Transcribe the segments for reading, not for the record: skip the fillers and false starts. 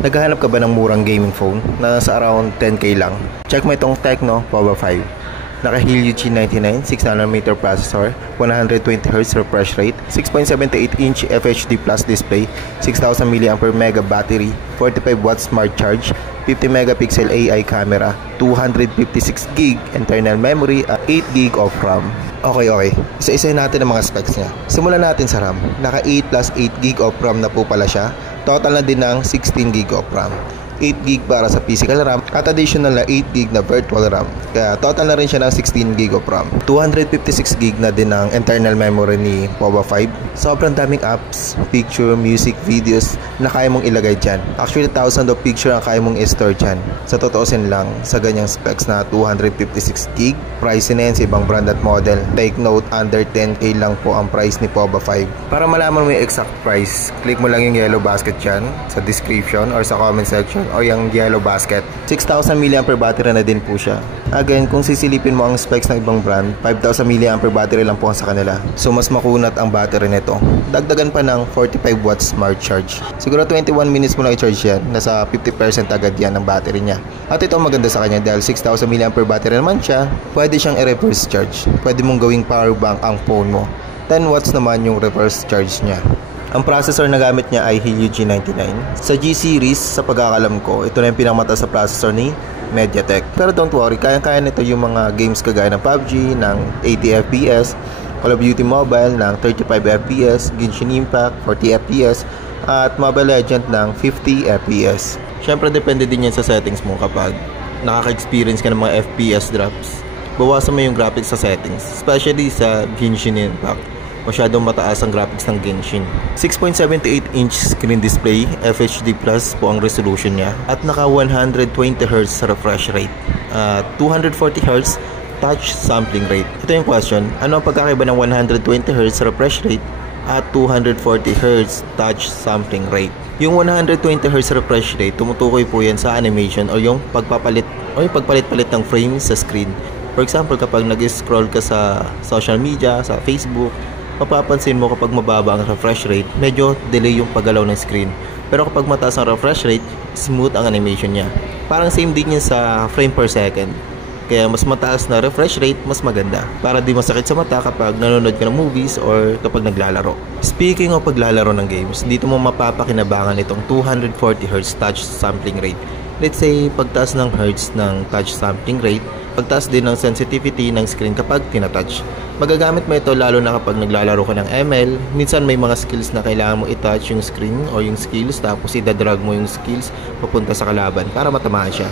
Naghahanap ka ba ng murang gaming phone na nasa around 10k lang? Check mo itong Tecno Pova 5. Naka Helio G99, 6nm processor, 120Hz refresh rate, 6.78-inch FHD Plus display, 6000 mAh battery, 45 watts smart charge, 50 megapixel AI camera, 256GB internal memory at 8GB of RAM. Okay. Isa-isahin natin ang mga specs niya. Simulan natin sa RAM. Naka 8 plus 8GB of RAM na po pala siya. Total na din ng 16GB of RAM. 8GB para sa physical RAM at additional na 8GB na virtual RAM. Kaya total na rin siya ng 16GB of RAM. 256GB na din ang internal memory ni Pova 5. Sobrang daming apps, picture, music, videos na kaya mong ilagay dyan. Actually, thousands of picture ang kaya mong i-store dyan. Sa totoosin lang, sa ganyang specs na 256GB, price na yan sa ibang brand at model. Take note, under 10k lang po ang price ni Pova 5. Para malaman mo yung exact price, click mo lang yung yellow basket dyan sa description or sa comment section o yung yellow basket. 6000 mAh battery na din po siya. Again, kung sisilipin mo ang specs ng ibang brand, 5000 mAh battery lang po ang sa kanila. So mas makunat ang battery nito. Dagdagan pa ng 45 watts smart charge. Siguro 21 minutes mo na i-charge yan. Nasa 50% agad yan ang battery niya. At ito maganda sa kanya dahil 6000 mAh battery naman siya. Pwede siyang i-reverse charge. Pwede mong gawing power bank ang phone mo. 10 watts naman yung reverse charge niya. Ang processor na gamit niya ay Helio G99. Sa G series, sa pagkakalam ko, ito na yung pinakmataas sa processor ni MediaTek. Pero don't worry, kaya-kaya nito yung mga games kagaya ng PUBG ng 80fps, Call of Duty Mobile ng 35fps, Genshin Impact 40fps, at Mobile Legends ng 50fps. Siyempre, depende din yan sa settings mo kapag nakaka-experience ka ng mga FPS drops. Bawasan mo yung graphics sa settings, especially sa Genshin Impact. Masyadong mataas ang graphics ng Genshin. 6.78-inch screen display, FHD Plus po ang resolution niya at naka 120Hz refresh rate at 240Hz touch sampling rate. Ito yung question, ano ang pagkakaiba ng 120Hz refresh rate at 240Hz touch sampling rate? Yung 120Hz refresh rate, tumutukoy po yan sa animation o yung pagpalit-palit ng frames sa screen. For example, kapag nag-scroll ka sa social media, sa Facebook, mapapansin mo kapag mababa ang refresh rate, medyo delay yung paggalaw ng screen. Pero kapag mataas ang refresh rate, smooth ang animation niya. Parang same din yun sa frame per second. Kaya mas mataas na refresh rate, mas maganda. Para di masakit sa mata kapag nanonood ka ng movies or kapag naglalaro. Speaking of paglalaro ng games, dito mo mapapakinabangan itong 240Hz touch sampling rate. Let's say, pagtaas ng hertz ng touch sampling rate, pagtaas din ng sensitivity ng screen kapag tinatouch. Magagamit mo ito lalo na kapag naglalaro ka ng ML. Minsan may mga skills na kailangan mo i-touch yung screen o yung skills tapos i-drag mo yung skills papunta sa kalaban para matamaan siya.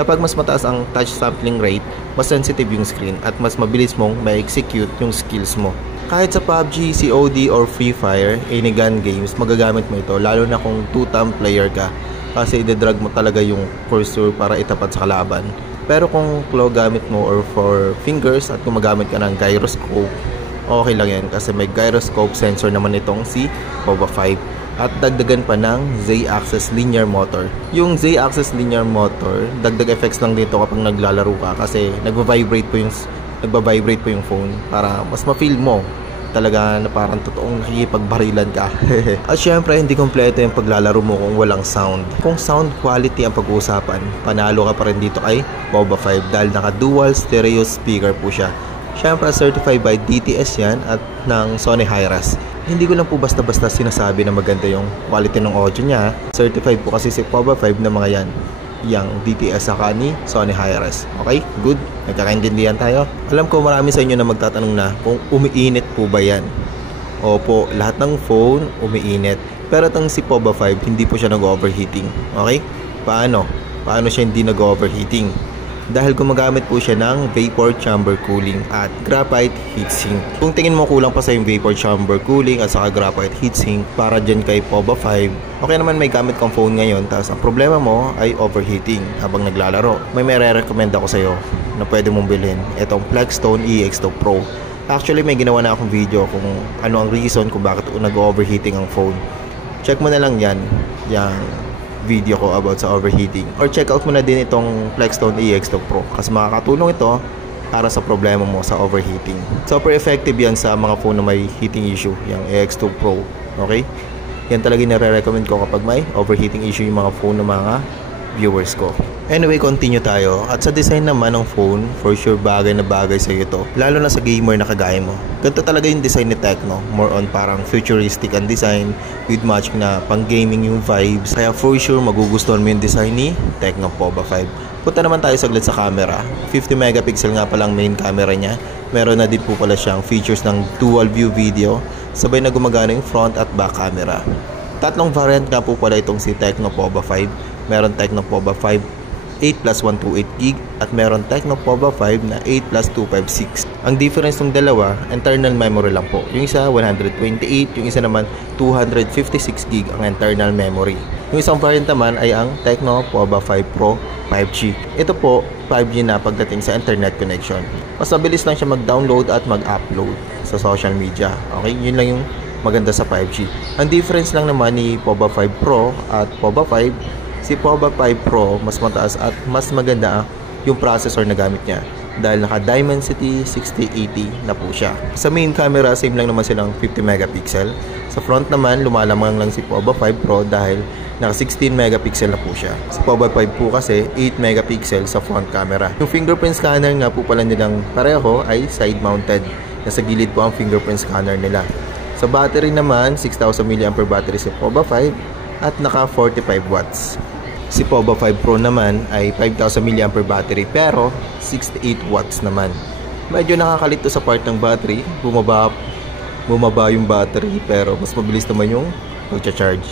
Kapag mas mataas ang touch sampling rate, mas sensitive yung screen at mas mabilis mong ma-execute yung skills mo. Kahit sa PUBG, COD or Free Fire, any gun games, magagamit mo ito lalo na kung two-thumb player ka kasi i-drag mo talaga yung cursor para itapat sa kalaban. Pero kung claw gamit mo or for fingers at kung magamit ka ng gyroscope, okay lang yan kasi may gyroscope sensor naman itong si Pova 5 at dagdagan pa ng Z-axis linear motor. Yung Z-axis linear motor, dagdag effects lang dito kapag naglalaro ka kasi nagba-vibrate po yung phone para mas ma-feel mo talaga na parang totoong nakikipagbarilan ka. At syempre, hindi kompleto yung paglalaro mo kung walang sound. Kung sound quality ang pag-uusapan, panalo ka pa rin dito kay Pova 5 dahil naka dual stereo speaker po siya. Syempre, certified by DTS yan at ng Sony Hi-Res. Hindi ko lang po basta-basta sinasabi na maganda yung quality ng audio niya. Certified po kasi si Pova 5 na mga yan. Yang DTS saka ni Sony Hi-Res. Okay? Good? Nagkakaintindihan tayo? Alam ko marami sa inyo na magtatanong na kung umiinit po ba yan. Opo, lahat ng phone umiinit. Pero itong si Pova 5, hindi po siya nag-overheating. Okay? Paano? Paano siya hindi nag-overheating? Dahil gumagamit po siya ng vapor chamber cooling at graphite heatsink. Kung tingin mo kulang pa sa yung vapor chamber cooling at saka graphite heatsink para dyan kay Pova 5, okay naman may gamit kang phone ngayon, tapos ang problema mo ay overheating habang naglalaro. May recommend ako sa'yo na pwede mong bilhin. Itong Plugstone EX2 Pro. Actually, may ginawa na akong video kung ano ang reason kung bakit nag-overheating ang phone. Check mo na lang yan. Yung video ko about sa overheating. Or check out mo na din itong Plugstone EX2 Pro kasi makakatulong ito para sa problema mo sa overheating. Super effective yan sa mga phone na may heating issue, yung EX2 Pro. Okay? Yan talaga yung nare-recommend ko kapag may overheating issue yung mga phone ng mga viewers ko. Anyway, continue tayo. At sa design naman ng phone, for sure bagay na bagay sa iyo to. Lalo na sa gamer na kagaya mo. Ganito talaga yung design ni Tecno. More on parang futuristic ang design with matching na pang gaming yung vibes. Kaya for sure magugustuhan mo yung design ni Tecno POVA 5. Punta naman tayo saglit sa camera. 50 megapixel nga palang main camera niya. Meron na din po pala siyang features ng dual view video. Sabay na gumagana yung front at back camera. Tatlong variant nga po pala itong si Tecno POVA 5. Meron Tecno POVA 5 8 plus 128GB at meron Tecno POVA 5 na 8 plus 256. Ang difference ng dalawa, internal memory lang po. Yung isa 128, yung isa naman 256GB ang internal memory. Yung isang variant naman ay ang Tecno POVA 5 Pro 5G. Ito po, 5G na pagdating sa internet connection. Mas mabilis lang siya mag-download at mag-upload sa social media. Okay, yun lang yung maganda sa 5G. Ang difference lang naman ni POVA 5 Pro at POVA 5, si POVA 5 Pro mas mataas at mas maganda yung processor na gamit niya dahil naka Dimensity 6080 na po siya. Sa main camera, same lang naman silang 50 megapixel. Sa front naman, lumalamang lang si POVA 5 Pro dahil naka 16 megapixel na po siya. Sa POVA 5 po kasi 8 megapixel sa front camera. Yung fingerprint scanner nga po pala nilang pareho ay side mounted. Nasa gilid po ang fingerprint scanner nila. Sa battery naman, 6,000 mAh battery si POVA 5 at naka 45 watts. Si POVA 5 Pro naman ay 5,000 mAh battery pero 68 watts naman. Medyo nakakalito sa part ng battery, bumaba yung battery pero mas mabilis naman yung pag-charge.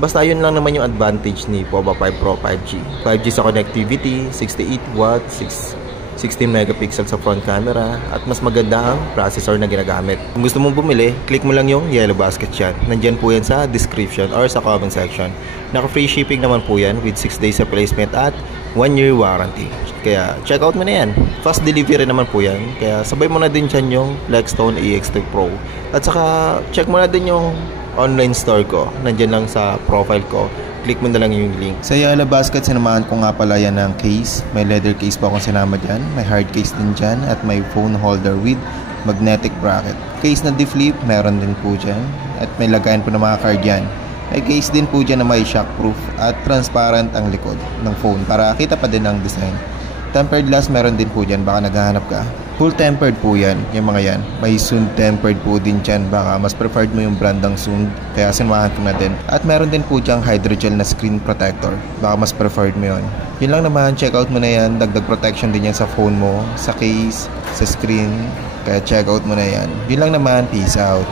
Basta yun lang naman yung advantage ni POVA 5 Pro 5G. 5G sa connectivity, 68 watts, 16 megapixel sa front camera at mas maganda ang processor na ginagamit. Kung gusto mong bumili, click mo lang yung yellow basket yan. Nandyan po yan sa description or sa comment section. Naka-free shipping naman po yan with 6 days replacement at 1 year warranty. Kaya check out mo na yan. Fast delivery naman po yan. Kaya sabay mo na din dyan yung Flexstone EX2 Pro. At saka check mo na din yung online store ko. Nandyan lang sa profile ko. Click mo na lang yung link. Sa yellow basket, sinamahan ko nga pala yan ng case. May leather case pa akong sinama dyan. May hard case din dyan. At may phone holder with magnetic bracket. Case na deflip, meron din po dyan. At may lagayan po ng mga card dyan. May case din po dyan na may shockproof at transparent ang likod ng phone para kita pa din ang design. Tempered glass meron din po dyan, baka naghahanap ka. Full tempered po yan, yung mga yan. May Sund tempered po din dyan, baka mas preferred mo yung brandang Sund, kaya sinamahan ko na din. At meron din po dyang hydrogel na screen protector, baka mas preferred mo yun. Yun lang naman, check out mo na yan, dagdag protection din yan sa phone mo, sa case, sa screen, kaya check out mo na yan. Yun lang naman, peace out.